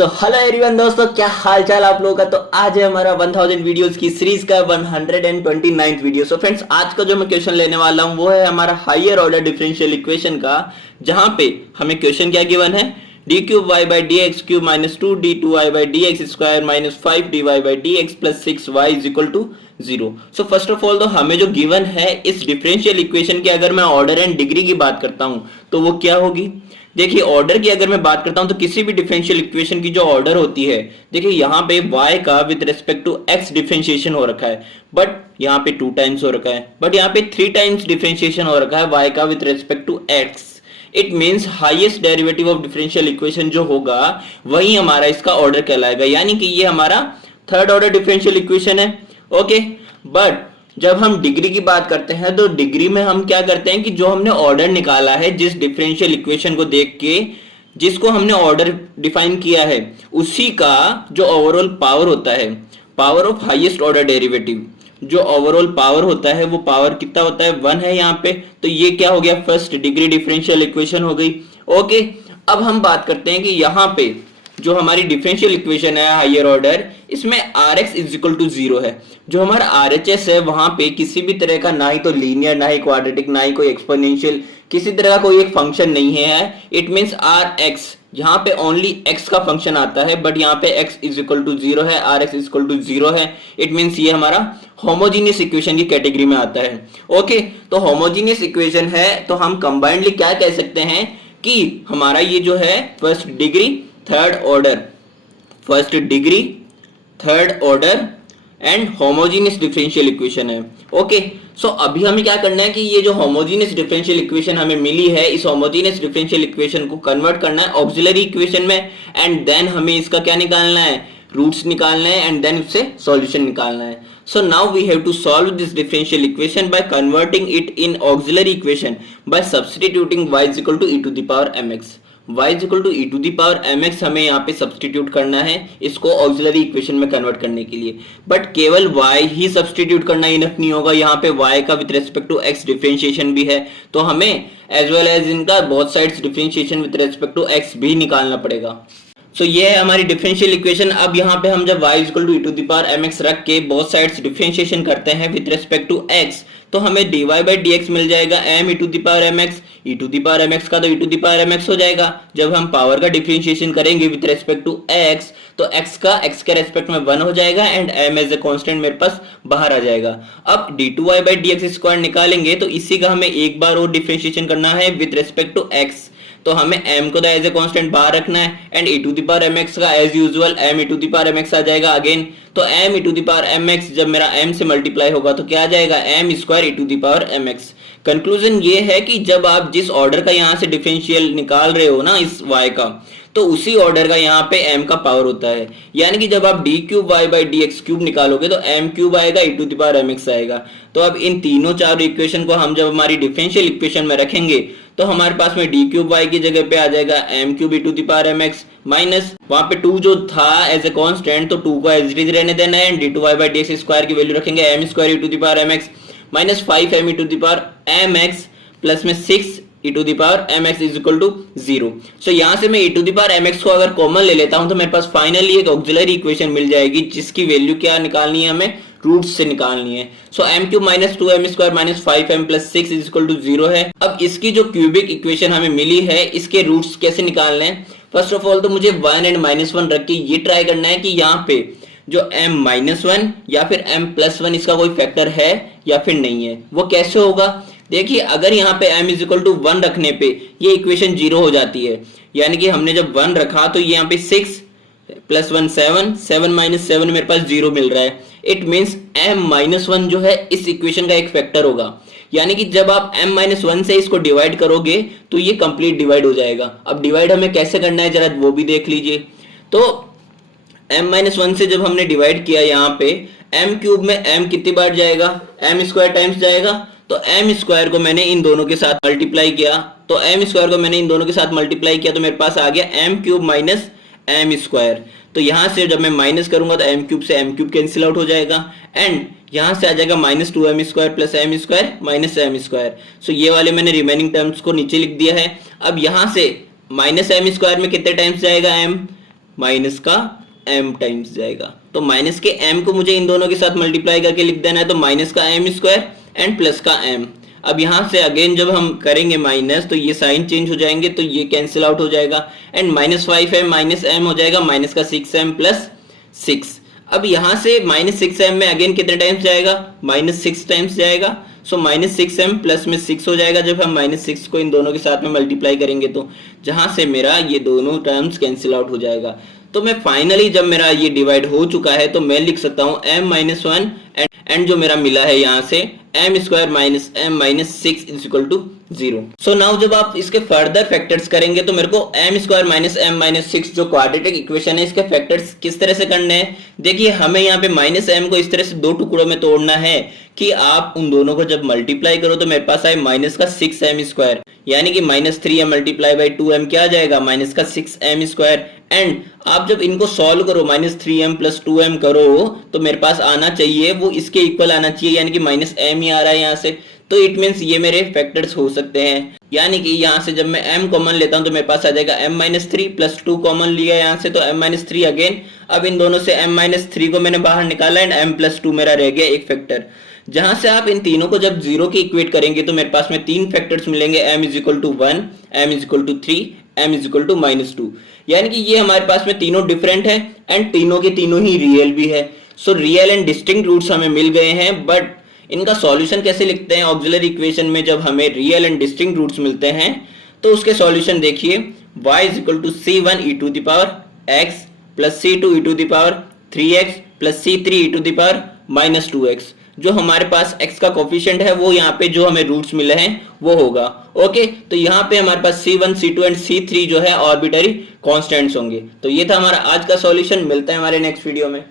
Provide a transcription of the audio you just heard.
So hello everyone दोस्तों, क्या हाल चाल आप लोगों का। तो आज है हमारा 1000 वीडियोस की सीरीज का 129th वीडियो। सो फ्रेंड्स, आज का जो मैं क्वेश्चन लेने वाला हूं वो है हमारा हायर ऑर्डर डिफरेंशियल इक्वेशन का, जहां पे हमें क्वेश्चन क्या गिवन है, D cube Y by D X cube minus 2d2y by D X square minus 5dy by D X plus 6y is equal to 0। So first of all तो हमें जो given है इस डिफरेंशियल इक्वेशन के, अगर मैं order and degree की बात करता हूं तो वो क्या होगी। देखिए, ऑर्डर की अगर मैं बात करता हूं तो किसी भी डिफरेंशियल इक्वेशन की जो ऑर्डर होती है, देखिए यहाँ पे y का with respect to x differentiation हो रखा है, बट यहाँ पे 2 टाइम्स हो रखा है, बट यहाँ पे 3 टाइम्स डिफरेंशिएशन हो रखा है y का with respect to x। It means highest derivative of differential equation जो होगा वही हमारा इसका ऑर्डर कहलाएगा, यानी कि ये हमारा थर्ड ऑर्डर डिफरेंशियल इक्वेशन है। ओके, बट जब हम डिग्री की बात करते हैं तो डिग्री में हम क्या करते हैं कि जो हमने ऑर्डर निकाला है, जिस डिफरेंशियल इक्वेशन को देख के जिसको हमने ऑर्डर डिफाइन किया है, उसी का जो ओवरऑल पावर होता है, power of highest order derivative, जो ओवरऑल पावर होता है वो पावर कितना होता है, 1 है यहाँ पे। तो ये क्या हो गया, फर्स्ट डिग्री डिफरेंशियल इक्वेशन हो गई। ओके, अब हम बात करते हैं कि यहाँ पे जो हमारी डिफरेंशियल इक्वेशन है हायर ऑर्डर, इसमें Rx इज इक्वल टू 0 है। जो हमारा RHS है वहां पे किसी भी तरह का ना ही तो लीनियर, ना ही क्वाड्रेटिक, ना ही कोई एक्सपोनेंशियल, किसी तरह का कोई एक फंक्शन नहीं है। इट मींस Rx यहाँ पे ओनली x का फंक्शन आता है, बट यहाँ पे x इज इक्वल टू 0 है, Rx इज इक्वल टू 0 है। इट मींस ये हमारा होमोजीनियस इक्वेशन की कैटेगरी में आता है। ओके, तो होमोजीनियस इक्वेशन है तो हम कंबाइंडली क्या कह सकते हैं कि हमारा ये जो है first degree third order, first degree third order and homogeneous differential equation है। ओके, सो अभी हमें क्या करना है कि ये जो होमोजीनियस डिफरेंशियल इक्वेशन हमें मिली है, इस होमोजीनियस डिफरेंशियल इक्वेशन को कन्वर्ट करना है ऑक्सिलरी इक्वेशन में, एंड देन हमें इसका क्या निकालना है, रूट्स निकालना है, एंड देन उससे सॉल्यूशन निकालना है। So now we have to solve this differential equation by converting it in auxiliary equation by substituting y is equal to e to the power mx। y is equal to e to the power mx हमें यहाँ पे substitute करना है इसको auxiliary equation में convert करने के लिए, बट केवल y ही सब्सटीट्यूट करना इनफ नहीं होगा। यहाँ पे y का with respect to x differentiation भी है, तो हमें एज वेल एज इनका both sides differentiation with respect to x भी निकालना पड़ेगा। सो ये है हमारी डिफरेंशियल इक्वेशन। अब यहाँ पे हम जब y equal to E to the power mx रख के बोथ साइड्स डिफरेंशिएशन करते हैं विद रिस्पेक्ट टू x, तो हमें dy बाई dx मिल जाएगा m E to the power mx, E to the power mx का तो E to the power mx हो जाएगा। जब हम पावर का डिफरेंशिएशन करेंगे विद रिस्पेक्ट टू x, तो x का x के रेस्पेक्ट में 1 हो जाएगा and m as a constant मेरे पास बाहर आ जाएगा। अब d2y बाई dx स्क्वायर निकालेंगे तो इसी का हमें एक बार और डिफरेंशिएशन करना है विद रिस्पेक्ट टू x, तो हमें m को एज ए कांस्टेंट बाहर रखना है and e to the power mx का as usual m e to the power mx आ जाएगा अगेन। तो m e to the power mx जब मेरा m से मल्टीप्लाई होगा तो क्या आ जाएगा, m square e to the power mx। Conclusion ये है कि जब आप जिस ऑर्डर का यहाँ से डिफरेंशियल निकाल रहे हो ना इस y का, तो उसी ऑर्डर का यहाँ पे m का पावर होता है, यानी कि जब आप D cube Y by D X cube निकालोगे तो m क्यूब आएगा, e to the power mx आएगा। तो अब इन तीनों चारों इक्वेशन को हम जब हमारी डिफरेंशियल इक्वेशन में रखेंगे तो हमारे पास में डी क्यूब वाई की जगह पे आ जाएगा m cube e to the power mx minus वहां पे 2 जो था एज ए कांस्टेंट, तो 2 को एज इट इज रहने देना है, d2y बाई dx स्क्वायर की वैल्यू रखेंगे m square e to the power mx minus 5m e to the power mx plus में 6 e to the power mx is equal to 0। So यहाँ से मैं e to the power mx को अगर common ले लेता हूं तो मेरे पास फाइनली एक ऑक्सिलरी इक्वेशन मिल जाएगी जिसकी वैल्यू क्या निकालनी है, हमें रूट्स से निकालनी है। So m cube minus 2m square minus 5m plus 6 is equal to 0 है। अब इसकी जो क्यूबिक इक्वेशन हमें मिली है, इसके रूट्स कैसे निकालने हैं, फर्स्ट ऑफ ऑल तो मुझे 1 एंड -1 रख के ये ट्राई करना है कि यहाँ पे जो m-1 या फिर m+1 इसका कोई फैक्टर है या फिर नहीं है। वो कैसे होगा, देखिए अगर यहाँ पे m इज इक्वल टू 1 रखने पे ये इक्वेशन 0 हो जाती है, यानी कि हमने जब 1 रखा तो यहाँ पे 6 प्लस 1 7, 7 माइनस 7 मेरे पास 0 मिल रहा है। इट मीन्स m-1 जो है इस इक्वेशन का एक फैक्टर होगा, यानी कि जब आप m-1 से इसको डिवाइड करोगे तो ये कंप्लीट डिवाइड हो जाएगा। अब डिवाइड हमें कैसे करना है जरा वो भी देख लीजिए। तो m-1 से जब हमने डिवाइड किया, यहाँ पे m क्यूब में m कितनी बार जाएगा, m स्क्वायर टाइम्स जाएगा, तो m स्क्वायर को मैंने इन दोनों के साथ मल्टीप्लाई किया, तो m स्क्वायर को मैंने इन दोनों के साथ मल्टीप्लाई किया तो मेरे पास आ गया m cube minus m square. तो यहाँ से जब मैं माइनस करूंगा तो m क्यूब से m क्यूब कैंसिल आउट हो जाएगा एंड यहाँ से आ जाएगा minus 2m square plus m square minus m square. So ये वाले मैंने रिमेनिंग टर्म्स को नीचे लिख दिया है। अब यहाँ से माइनस m स्क्वायर में कितने टाइम्स जाएगा m, माइनस का m टाइम्स जाएगा। तो माइनस के m को मुझे इन दोनों के साथ मल्टीप्लाई करके लिख देना है, तो माइनस का m स्क्वायर एंड प्लस का m। अब यहाँ से अगेन जब हम करेंगे माइनस तो ये साइन चेंज हो जाएंगे, तो ये कैंसिल आउट हो जाएगा and minus 5m minus m हो जाएगा माइनस का 6m प्लस 6। अब यहाँ से माइनस 6m में अगेन कितने टाइम्स जाएगा, माइनस 6 टाइम्स जाएगा। सो माइनस 6m प्लस में 6 हो जाएगा जब हम माइनस 6 को इन दोनों के साथ में मल्टीप्लाई करेंगे, तो जहां से मेरा ये दोनों टर्म्स कैंसिल आउट हो जाएगा। तो मैं फाइनली जब मेरा ये डिवाइड हो चुका है तो मैं लिख सकता हूँ m माइनस 1 एंड जो मेरा मिला है यहाँ से m square minus m minus 6 is equal to 0। So now जब आप इसके फर्दर फैक्टर्स करेंगे तो मेरे को m square minus m minus 6 जो क्वाड्रेटिक इक्वेशन है इसके फैक्टर्स किस तरह से करने हैं। देखिए हमें यहाँ पे माइनस m को इस तरह से दो टुकड़ों में तोड़ना है कि आप उन दोनों को जब मल्टीप्लाई करो तो मेरे पास आए माइनस का 6m स्क्वायर, यानी कि minus 3m multiply by 2m क्या आ जाएगा, माइनस का 6m स्क्वायर। एंड आप जब इनको सॉल्व करो माइनस 3m प्लस 2m करो तो मेरे पास आना चाहिए वो इसके इक्वल आना चाहिए, यानी कि माइनस m ही आ रहा है यहाँ से। तो इट मीन्स ये मेरे फैक्टर्स हो सकते हैं, यानी कि यहाँ से जब मैं m कॉमन लेता हूँ तो मेरे पास आ जाएगा m माइनस 3 प्लस 2 कॉमन लिया यहाँ से तो m माइनस 3 अगेन। अब इन दोनों से m माइनस 3 को मैंने बाहर निकाला एंड m प्लस 2 मेरा रह गया एक फैक्टर। जहां से आप इन तीनों को जब जीरो की इक्वेट करेंगे तो मेरे पास में तीन फैक्टर्स मिलेंगे, m is equal to 1, m is equal to 3, m is equal to minus 2। यानी कि ये हमारे पास में तीनों डिफरेंट है एंड तीनों के तीनों ही रियल भी है। So real and distinct roots हमें मिल गए हैं, बट इनका सॉल्यूशन कैसे लिखते हैं ऑक्सिलरी इक्वेशन में जब हमें रियल एंड डिस्टिंक्ट रूट्स मिलते हैं तो उसके सॉल्यूशन देखिए, y is equal to c1 e to the power x plus c2 e to the power 3x plus c3 e to the power minus 2x। जो हमारे पास x का coefficient है वो यहाँ पे जो हमें रूट्स मिले हैं वो होगा। ओके, तो यहाँ पे हमारे पास c1 c2 एंड c3 जो है ऑर्बिटरी कांस्टेंट्स होंगे। तो ये था हमारा आज का सॉल्यूशन, मिलता है हमारे नेक्स्ट वीडियो में।